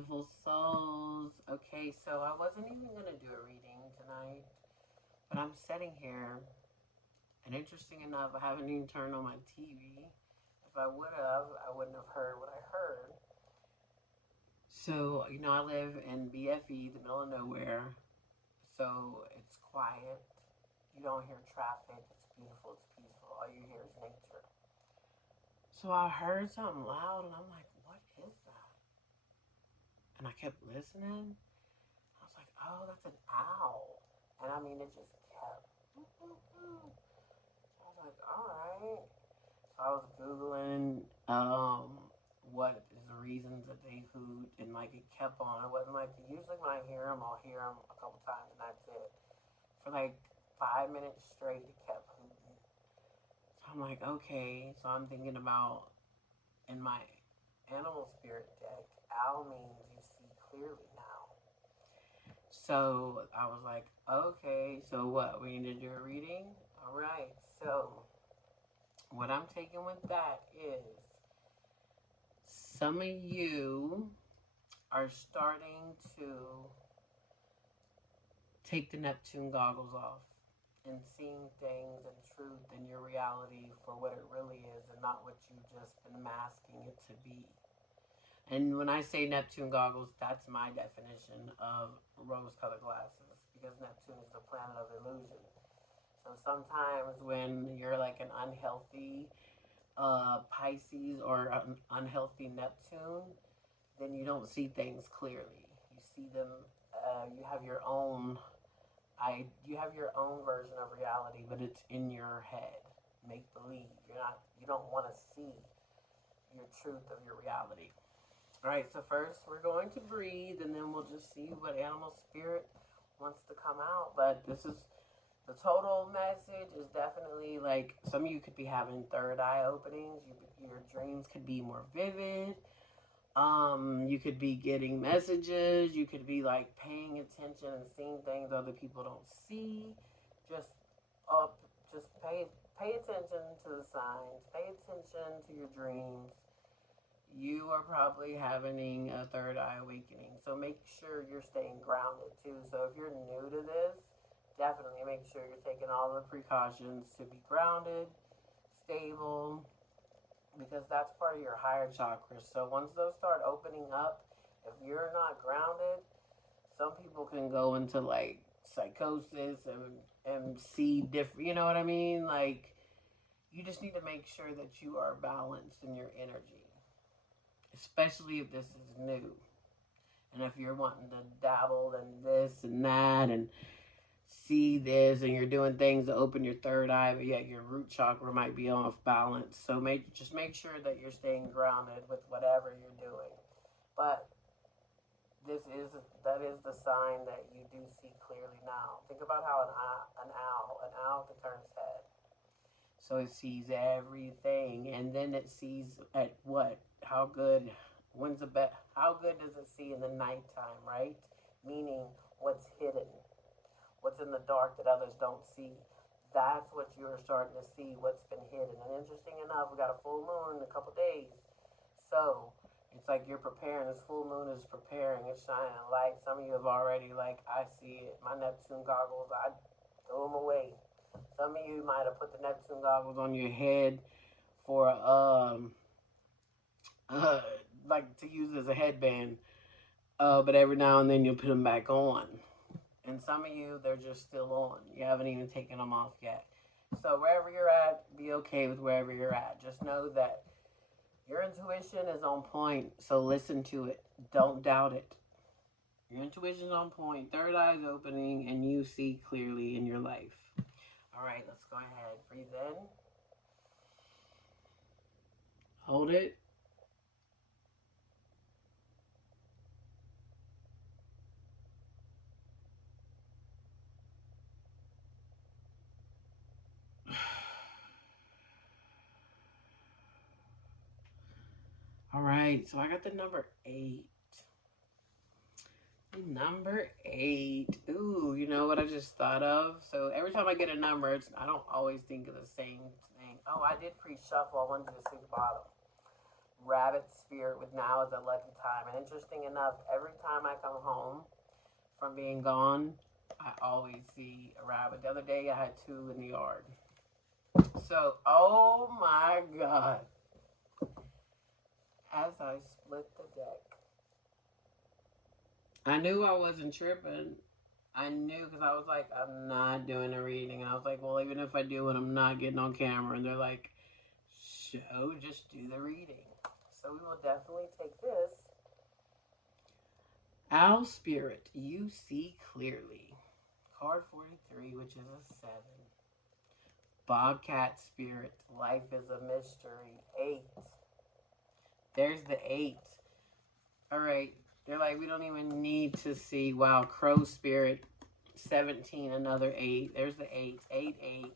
beautiful souls. Okay, so I wasn't even going to do a reading tonight, but I'm sitting here, and interesting enough, I haven't even turned on my TV. If I would have, I wouldn't have heard what I heard. So, I live in BFE, the middle of nowhere, so it's quiet. You don't hear traffic. It's beautiful. It's peaceful. All you hear is nature. So I heard something loud, and I'm like, what is that? And I kept listening. I was like, oh, that's an owl. And I mean, it just kept. I was like, all right. So I was Googling what is the reasons that they hoot, and like it kept on. It wasn't like, usually when I hear them, I'll hear them a couple times and that's it. For like 5 minutes straight, it kept hooting. So I'm like, okay. So I'm thinking about in my animal spirit deck, owl means you see clearly now. So I was like, okay, so what? We need to do a reading? All right. So what I'm taking with that is some of you are starting to take the Neptune goggles off and seeing things and truth in your reality for what it really is and not what you've just been masking it to be. And when I say Neptune goggles, that's my definition of rose-colored glasses because Neptune is the planet of illusion. So sometimes when you're like an unhealthy Pisces or an unhealthy Neptune, then you don't see things clearly. You see them. You have your own. You have your own version of reality, but it's in your head. Make believe. You're not. You don't want to see your truth of your reality. All right, so first we're going to breathe and then we'll just see what animal spirit wants to come out. But this is the total message is definitely like some of you could be having third eye openings. Your dreams could be more vivid. You could be getting messages. You could be like paying attention and seeing things other people don't see. Just up, just pay attention to the signs. Pay attention to your dreams. You are probably having a third eye awakening. So make sure you're staying grounded too. So if you're new to this, definitely make sure you're taking all the precautions to be grounded, stable, because that's part of your higher chakras. So once those start opening up, if you're not grounded, some people can go into like psychosis and see different, you know what I mean? Like you just need to make sure that you are balanced in your energy, especially if this is new. And if you're wanting to dabble in this and that and see this and you're doing things to open your third eye, but yet your root chakra might be off balance. So just make sure that you're staying grounded with whatever you're doing. But this is that is the sign that you do see clearly now. Think about how an owl can turn its head. So it sees everything, and then it sees at what? How good? When's the best? How good does it see in the nighttime? Right? Meaning what's hidden, what's in the dark that others don't see. That's what you're starting to see, what's been hidden. And interesting enough, we got a full moon in a couple days. So it's like you're preparing. This full moon is preparing. It's shining light. Some of you have already, like, I see it. My Neptune goggles, I threw them away. Some of you might have put the Neptune goggles on your head for, uh, like, to use as a headband. But every now and then you'll put them back on. And some of you, they're just still on. You haven't even taken them off yet. So wherever you're at, be okay with wherever you're at. Just know that your intuition is on point, so listen to it. Don't doubt it. Your intuition is on point. Third eye is opening, and you see clearly in your life. All right, let's go ahead. Breathe in. Hold it. All right, so I got the number 8. Number 8. Ooh, you know what I just thought of? So every time I get a number, I don't always think of the same thing. Oh, I did pre-shuffle. I wanted to see the bottom. rabbit spirit with now is a lucky time. And interesting enough, every time I come home from being gone, I always see a rabbit. The other day I had two in the yard. So, oh my God. As I split the deck, I knew I wasn't tripping. I knew because I was like, I'm not doing a reading. And I was like, well, even if I do it, I'm not getting on camera. And they're like, so just do the reading. So we will definitely take this. Owl Spirit, you see clearly. Card 43, which is a 7. Bobcat Spirit, life is a mystery. 8. There's the 8. All right. They're like, we don't even need to see. Wow. Crow Spirit, 17, another 8. There's the 8. 8, 8. I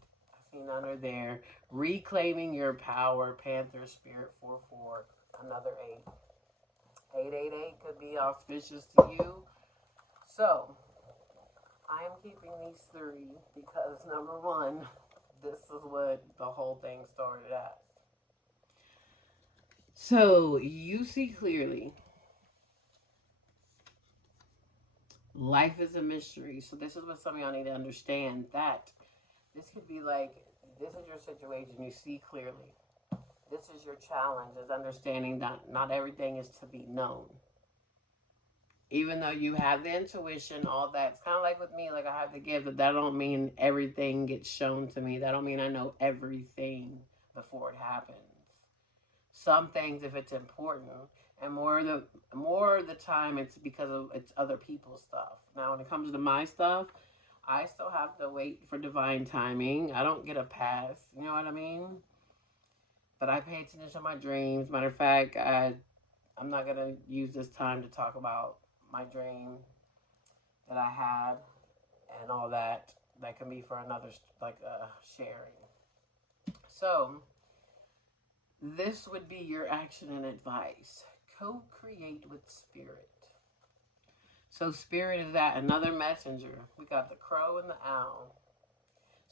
see none there. Reclaiming your power, Panther Spirit, 4, 4. Another 8. 888 could be auspicious to you. So, I am keeping these 3 because, number 1, this is what the whole thing started as. So, you see clearly. Life is a mystery. So, this is what some of y'all need to understand, that this could be like, this is your situation. You see clearly. This is your challenge, is understanding that not everything is to be known. Even though you have the intuition, all that. It's kind of like with me, like I have the gift, but that don't mean everything gets shown to me. That don't mean I know everything before it happens. Some things, if it's important, and more of the time, it's because of it's other people's stuff. Now, when it comes to my stuff, I still have to wait for divine timing. I don't get a pass. You know what I mean? But I pay attention to my dreams. Matter of fact, I'm not going to use this time to talk about my dream that I had and all that. That can be for another, like, sharing. So, this would be your action and advice. Co-create with spirit. So, spirit is that another messenger. We got the crow and the owl.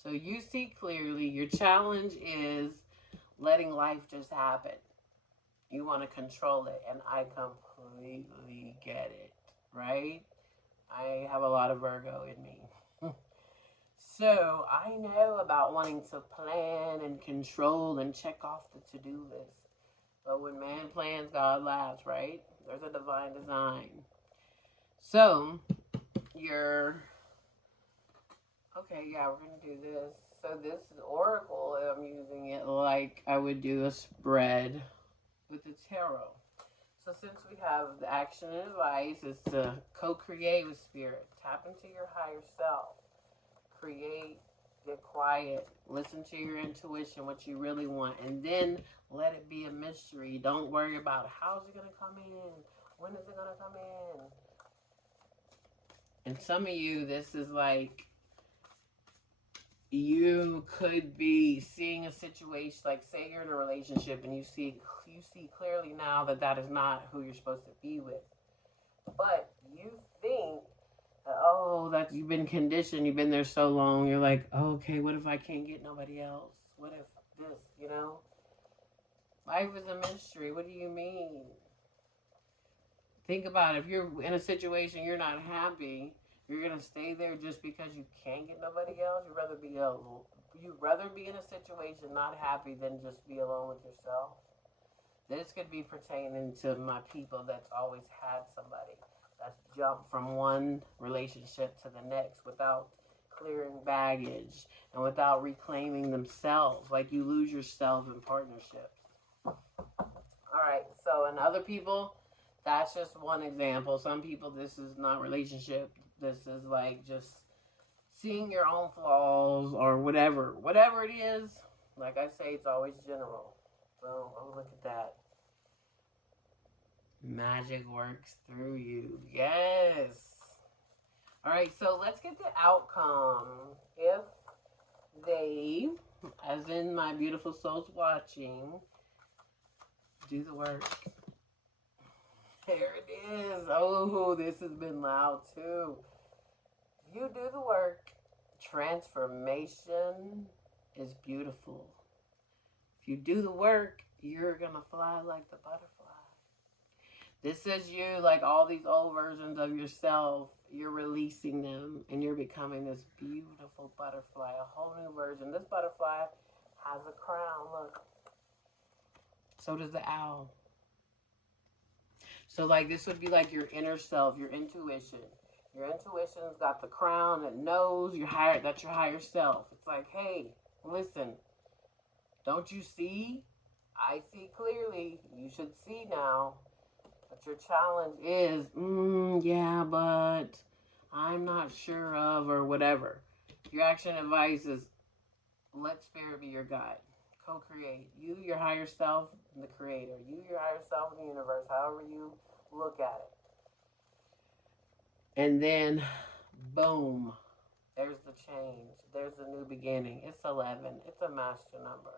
So, you see clearly. Your challenge is letting life just happen. You want to control it, and I completely get it, right? I have a lot of Virgo in me. So I know about wanting to plan and control and check off the to-do list. But when man plans, God laughs, right? There's a divine design. So okay, yeah, we're going to do this. So this is Oracle, I'm using it like I would do a spread with the tarot. So since we have the action and advice is to co-create with spirit, tap into your higher self, create, get quiet, listen to your intuition, what you really want, and then let it be a mystery. Don't worry about how's it going to come in, when is it going to come in. And some of you, this is like, you could be seeing a situation, like say you're in a relationship and you see clearly now that is not who you're supposed to be with. But you think, oh, that you've been conditioned, you've been there so long, you're like, oh, okay, what if I can't get nobody else? What if this, you know? Life is a mystery. What do you mean? Think about it. If you're in a situation you're not happy, you're gonna stay there just because you can't get nobody else. You'd rather be in a situation not happy than just be alone with yourself. This could be pertaining to my people that's always had somebody, that's jumped from one relationship to the next without clearing baggage and without reclaiming themselves. Like you lose yourself in partnerships. Alright, so in other people, that's just one example. Some people, this is not relationship. This is like just seeing your own flaws or whatever. Whatever it is, like I say, it's always general. So, oh, look at that. Magic works through you. Yes. Alright, so let's get the outcome. If they, as in my beautiful souls watching, do the work. There it is. Oh, this has been loud too. If you do the work, transformation is beautiful. If you do the work, You're going to fly like the butterfly. This is you, like all these old versions of yourself. You're releasing them and you're becoming this beautiful butterfly, a whole new version. This butterfly has a crown, look. So does the owl. So like this would be like your inner self, your intuition. Your intuition's got the crown that knows that's your higher self. It's like, hey, listen, don't you see? I see clearly. You should see now. But your challenge is, yeah, but I'm not sure of, or whatever. Your action advice is, let spirit be your guide. Co-create. You, your higher self, the creator. You, your higher self, in the universe. However you look at it. And then, boom. There's the change. There's the new beginning. It's 11. It's a master number.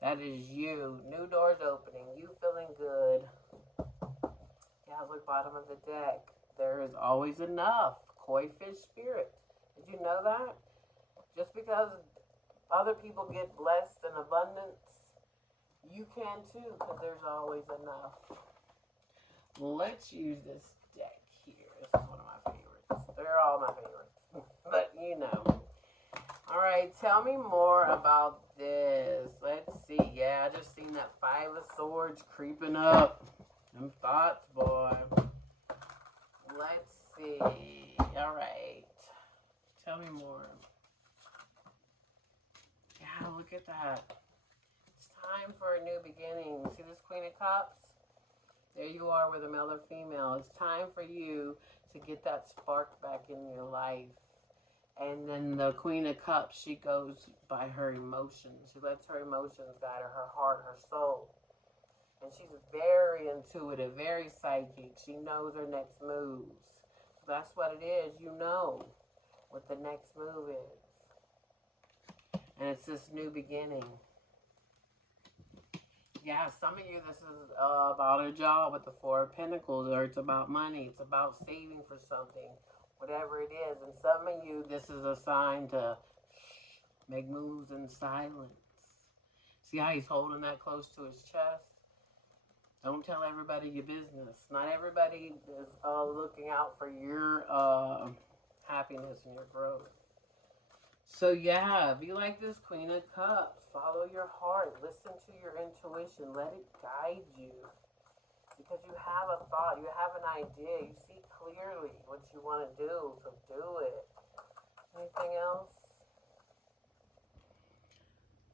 That is you. New doors opening. You feeling good. Yeah, look, bottom of the deck. There is always enough. Koi fish spirit. Did you know that? Just because other people get blessed in abundance, you can too, because there's always enough. Let's use this deck here. This is one of my favorites. They're all my favorites. But you know. Alright, tell me more about this. Let's see. Yeah, I just seen that 5 of Swords creeping up. Them thoughts, boy. Let's see. Alright. Tell me more. Yeah, look at that. It's time for a new beginning. See this Queen of Cups? There you are with a male or female. It's time for you to get that spark back in your life. And then the Queen of Cups, she goes by her emotions. She lets her emotions guide her heart, her soul. And she's very intuitive, very psychic. She knows her next moves. So that's what it is. You know what the next move is. And it's this new beginning. Yeah, some of you, this is about a job with the 4 of Pentacles, or it's about money. It's about saving for something, whatever it is. And some of you, this is a sign to make moves in silence. See how he's holding that close to his chest? Don't tell everybody your business. Not everybody is looking out for your happiness and your growth. So yeah, be like this Queen of Cups. Follow your heart. Listen to your intuition. Let it guide you. Because you have a thought. You have an idea. You see clearly what you want to do. So do it. Anything else?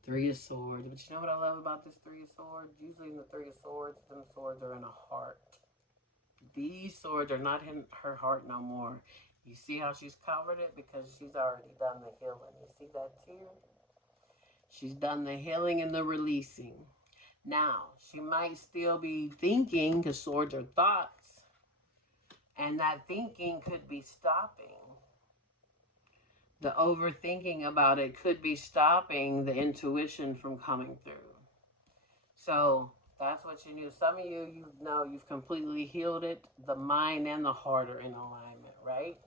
3 of Swords. But you know what I love about this 3 of Swords? Usually in the 3 of Swords, them swords are in a heart. These swords are not in her heart no more. You see how she's covered it? Because she's already done the healing. You see that tear? She's done the healing and the releasing. Now, she might still be thinking, because swords are thoughts. And that thinking could be stopping. The overthinking about it could be stopping the intuition from coming through. So that's what you knew. Some of you, you know you've completely healed it. The mind and the heart are in alignment, right?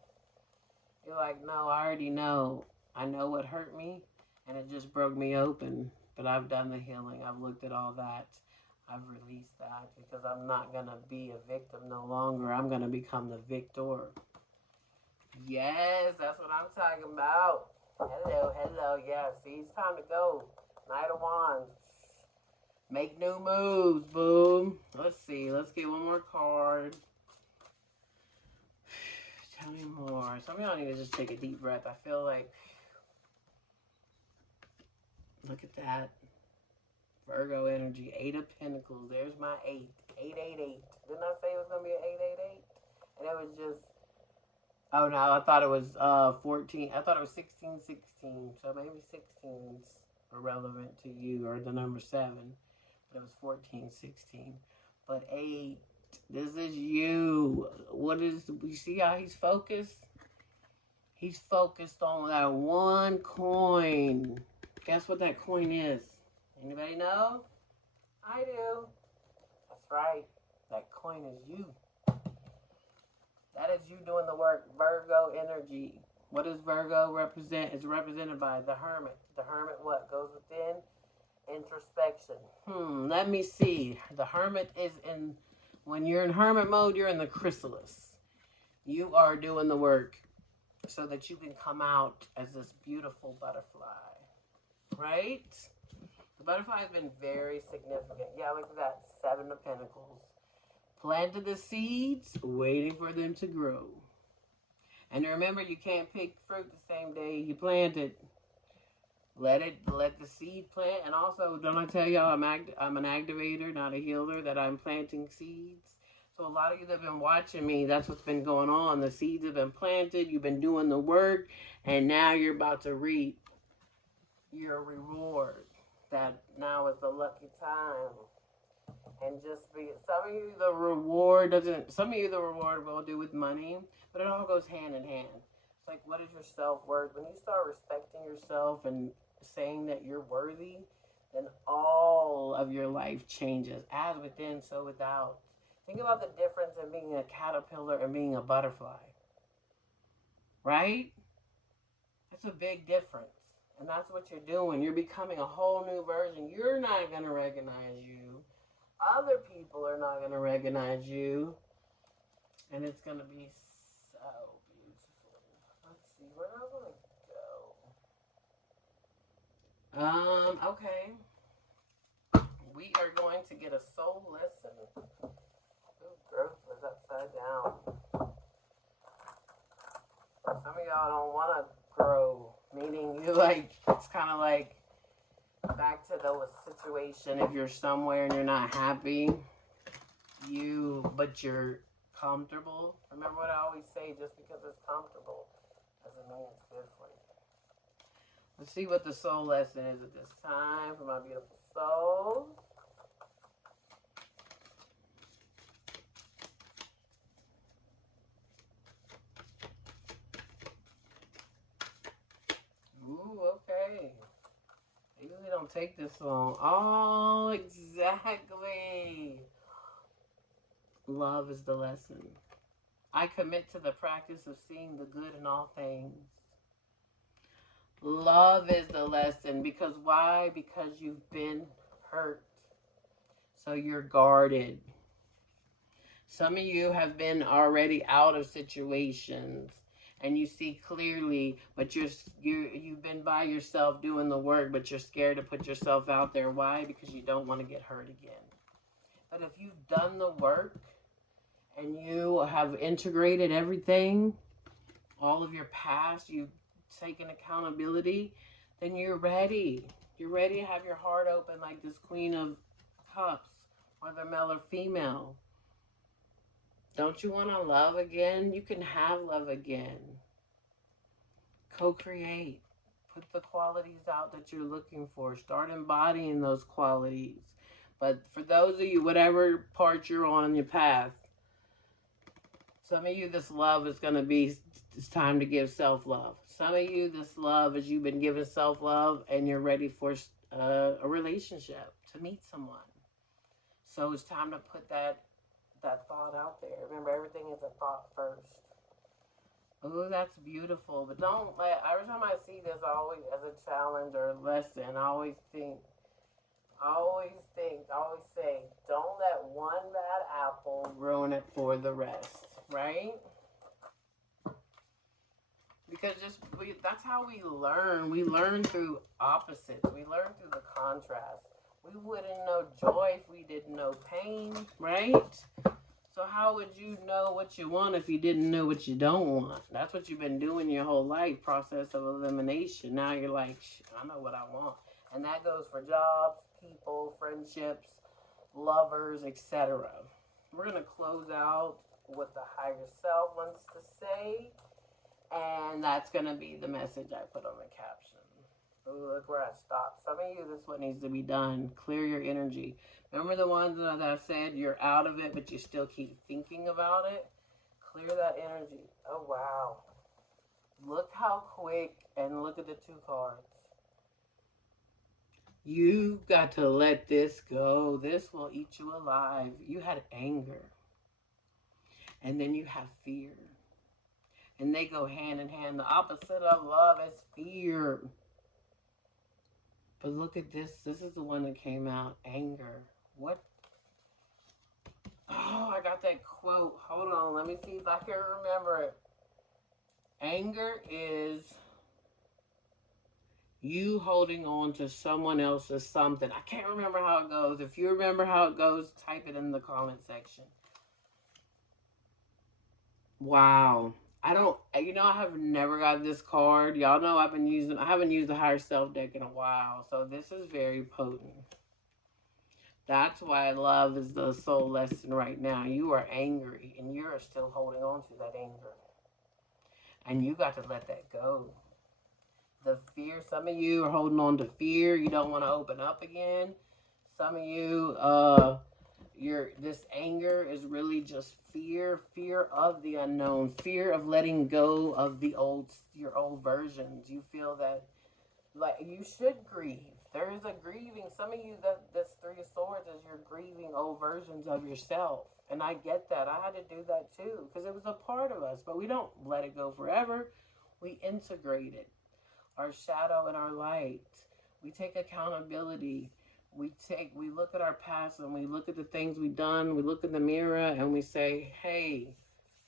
You're like, no, I already know. I know what hurt me, and it just broke me open. But I've done the healing. I've looked at all that. I've released that because I'm not going to be a victim no longer. I'm going to become the victor. Yes, that's what I'm talking about. Hello, hello. Yeah, see, it's time to go. Knight of Wands. Make new moves, boom. Let's see. Let's get one more card. Tell me more. Some of y'all need to just take a deep breath. I feel like, look at that. Virgo energy. 8 of Pentacles. There's my 8. 888. Didn't I say it was going to be an 888? And it was just, oh no, I thought it was 14. I thought it was 1616. So maybe 16's irrelevant to you, or the number 7. But it was 1416. But 8. This is you. What is, you see how he's focused? He's focused on that one coin. Guess what that coin is? Anybody know? I do. That's right. That coin is you. That is you doing the work. Virgo energy. What does Virgo represent? It's represented by the Hermit. The Hermit what? Goes within Introspection. Let me see. The hermit is in, when you're in hermit mode, you're in the chrysalis. You are doing the work so that you can come out as this beautiful butterfly, right? The butterfly has been very significant. Yeah, look at that. Seven of Pentacles. Planted the seeds, waiting for them to grow. And remember, you can't pick fruit the same day you plant it. Let the seed plant. And also, don't I tell y'all, I'm an activator, not a healer, that I'm planting seeds. So a lot of you that have been watching me, that's what's been going on. The seeds have been planted, you've been doing the work, and now you're about to reap your reward. That now is the lucky time. And just be, some of you the reward will do with money, but it all goes hand in hand. It's like, what is your self-worth? When you start respecting yourself and saying that you're worthy, then all of your life changes, as within, so without. Think about the difference in being a caterpillar and being a butterfly, right? That's a big difference. And that's what you're doing. You're becoming a whole new version. You're not going to recognize you. Other people are not going to recognize you. And it's going to be so beautiful. Let's see, where do I want to go? Okay. We are going to get a soul lesson. Ooh, growth was upside down. Some of y'all don't want to grow. Meaning you like, it's kind of like back to the situation. If you're somewhere and you're not happy, but you're comfortable. Remember what I always say, just because it's comfortable doesn't mean it's good for you. Let's see what the soul lesson is at this time for my beautiful soul. Ooh, okay. They usually don't take this long. Oh, exactly. Love is the lesson. I commit to the practice of seeing the good in all things. Love is the lesson. Because why? Because you've been hurt. So you're guarded. Some of you have been already out of situations and you see clearly, but you've been by yourself doing the work, but you're scared to put yourself out there. Why? Because you don't want to get hurt again. But if you've done the work and you have integrated everything, all of your past, you've taken accountability, then you're ready. You're ready to have your heart open like this Queen of Cups, whether male or female. Don't you want to love again? You can have love again. Co-create. Put the qualities out that you're looking for. Start embodying those qualities. But for those of you, whatever part you're on in your path, some of you, this love is going to be, it's time to give self-love. Some of you, this love is you've been given self-love and you're ready for a relationship, to meet someone. So it's time to put that thought out there. Remember, everything is a thought first. Oh, that's beautiful. But don't let, every time I see this always as a challenge or a lesson, I always say, don't let one bad apple ruin it for the rest, right? Because that's how we learn. We learn through opposites. We learn through the contrast. We wouldn't know joy if we didn't know pain, right? So how would you know what you want if you didn't know what you don't want? That's what you've been doing your whole life, process of elimination. Now you're like, I know what I want. And that goes for jobs, people, friendships, lovers, etc. We're going to close out what the higher self wants to say. And that's going to be the message I put on the caption. Ooh, look where I stopped. Some of you, this is what needs to be done. Clear your energy. Remember the ones that I've said you're out of it, but you still keep thinking about it? Clear that energy. Oh, wow. Look how quick, and look at the two cards. You've got to let this go. This will eat you alive. You had anger. And then you have fear. And they go hand in hand. The opposite of love is fear. But look at this. This is the one that came out. Anger. What? Oh, I got that quote. Hold on. Let me see if I can remember it. Anger is you holding on to someone else's something. I can't remember how it goes. If you remember how it goes, type it in the comment section. Wow. I don't, I have never got this card. Y'all know I haven't used the higher self deck in a while. So this is very potent. That's why love is the soul lesson right now. You are angry and you're still holding on to that anger. And you got to let that go. The fear, some of you are holding on to fear. You don't want to open up again. Some of you, this anger is really just fear of the unknown, fear of letting go of your old versions. You feel that like you should grieve. There is a grieving. Some of you, that this Three of Swords is you're grieving old versions of yourself. And I get that. I had to do that too because it was a part of us, but we don't let it go forever. We integrate it. Our shadow and our light. We take accountability. We look at our past and we look at the things we've done. We look in the mirror and we say, hey,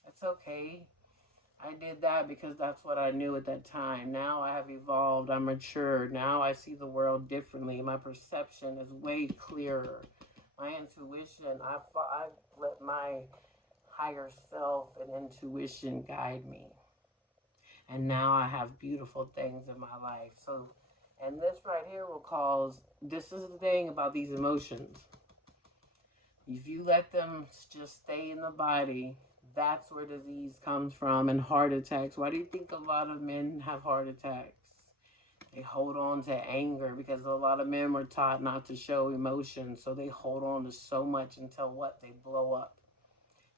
that's okay. I did that because that's what I knew at that time. Now I have evolved. I'm mature. Now I see the world differently. My perception is way clearer. My intuition, I let my higher self and intuition guide me. And now I have beautiful things in my life. So, and this right here this is the thing about these emotions. If you let them just stay in the body, that's where disease comes from and heart attacks. Why do you think a lot of men have heart attacks? They hold on to anger because a lot of men were taught not to show emotion. So they hold on to so much until they blow up.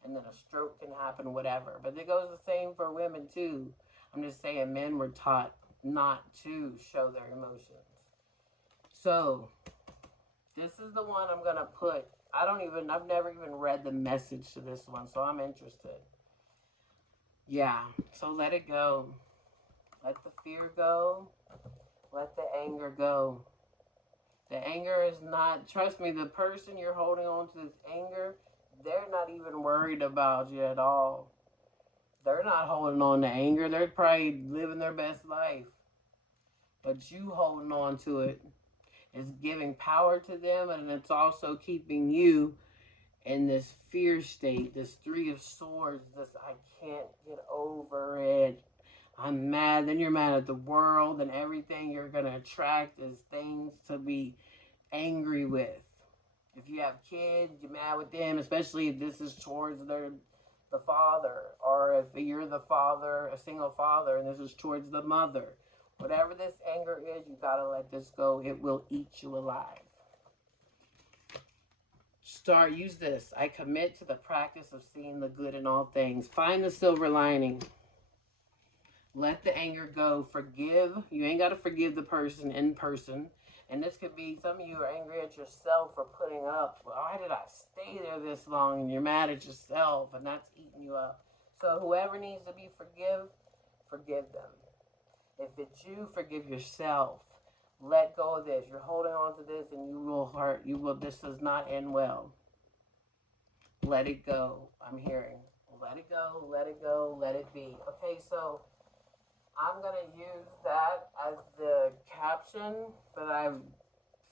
And then a stroke can happen, whatever. But it goes the same for women too. I'm just saying men were taught not to show their emotions. So this is the one I'm going to put. I've never even read the message to this one, so I'm interested. Yeah, so let it go. Let the fear go. Let the anger go. The anger is not, trust me, the person you're holding on to this anger, they're not even worried about you at all. They're not holding on to anger. They're probably living their best life. But you holding on to it is giving power to them, and it's also keeping you in this fear state, this Three of Swords, this I can't get over it. I'm mad. Then you're mad at the world, and everything you're going to attract is things to be angry with. If you have kids, you're mad with them, especially if this is towards the father, or if you're the father, a single father, and this is towards the mother. Whatever this anger is, you got to let this go. It will eat you alive. Use this. I commit to the practice of seeing the good in all things. Find the silver lining. Let the anger go. Forgive. You ain't got to forgive the person in person. And this could be, some of you are angry at yourself for putting up. Why did I stay there this long? And you're mad at yourself, and that's eating you up. So whoever needs to be forgive them. If it's you, forgive yourself. Let go of this. You're holding on to this, and this does not end well. Let it go. I'm hearing. Let it go, let it go, let it be. Okay, so I'm going to use that as the caption, but I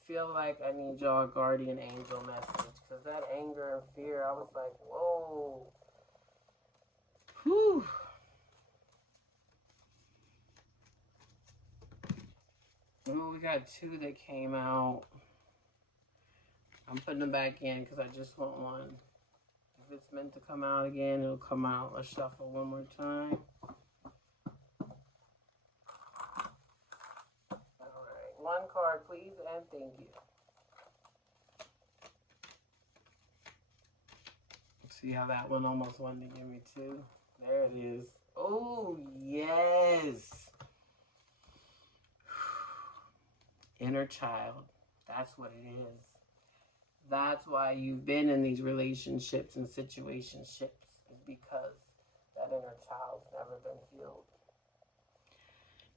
feel like I need y'all a guardian angel message, because that anger and fear, I was like, whoa. Whew. Oh, we got two that came out. I'm putting them back in because I just want one. If it's meant to come out again, it'll come out. Let's shuffle one more time. All right. One card, please, and thank you. See how that one almost wanted to give me two? There it is. Oh, yes. Inner child. That's what it is. That's why you've been in these relationships and situationships, is because that inner child's never been healed.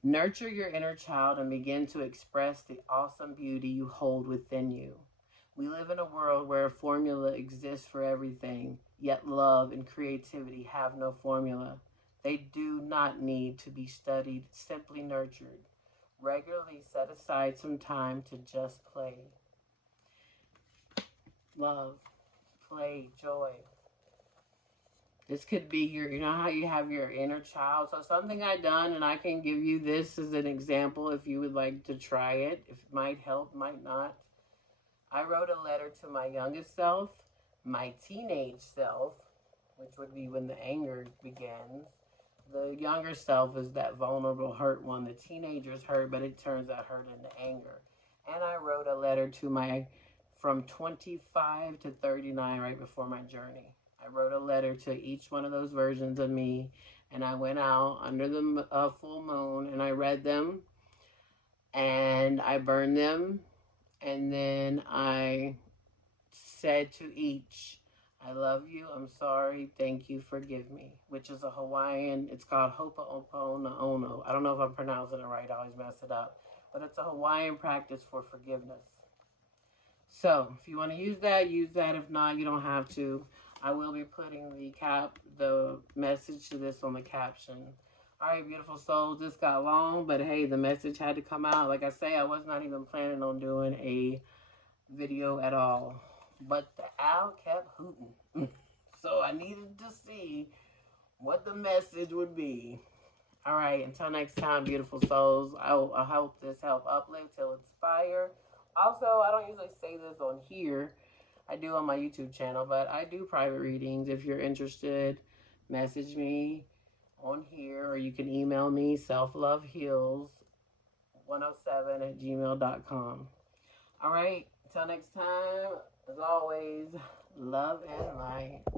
Nurture your inner child and begin to express the awesome beauty you hold within you. We live in a world where a formula exists for everything, yet love and creativity have no formula. They do not need to be studied, simply nurtured. Regularly set aside some time to just play. Love, play, joy. This could be your, you know how you have your inner child. So something I done, and I can give you this as an example if you would like to try it. If it might help, might not. I wrote a letter to my youngest self, my teenage self, which would be when the anger begins. The younger self is that vulnerable, hurt one. The teenager's hurt, but it turns that hurt into anger. And I wrote a letter to my from 25 to 39 right before my journey. I wrote a letter to each one of those versions of me, and I went out under the full moon and I read them and I burned them, and then I said to each, I love you, I'm sorry, thank you, forgive me, which is a Hawaiian, it's called Ho'oponopono. I don't know if I'm pronouncing it right, I always mess it up, but it's a Hawaiian practice for forgiveness. So if you want to use that, use that. If not, you don't have to. I will be putting the message to this on the caption. All right, beautiful souls, this got long, but hey, the message had to come out. Like I say, I was not even planning on doing a video at all, but the owl kept hooting. So I needed to see what the message would be. All right, until next time, beautiful souls, I hope this help uplift till inspire. Also, I don't usually say this on here. I do on my YouTube channel, but I do private readings. If you're interested, message me on here, or you can email me, selfloveheals107@gmail.com. All right, until next time, as always, love and light.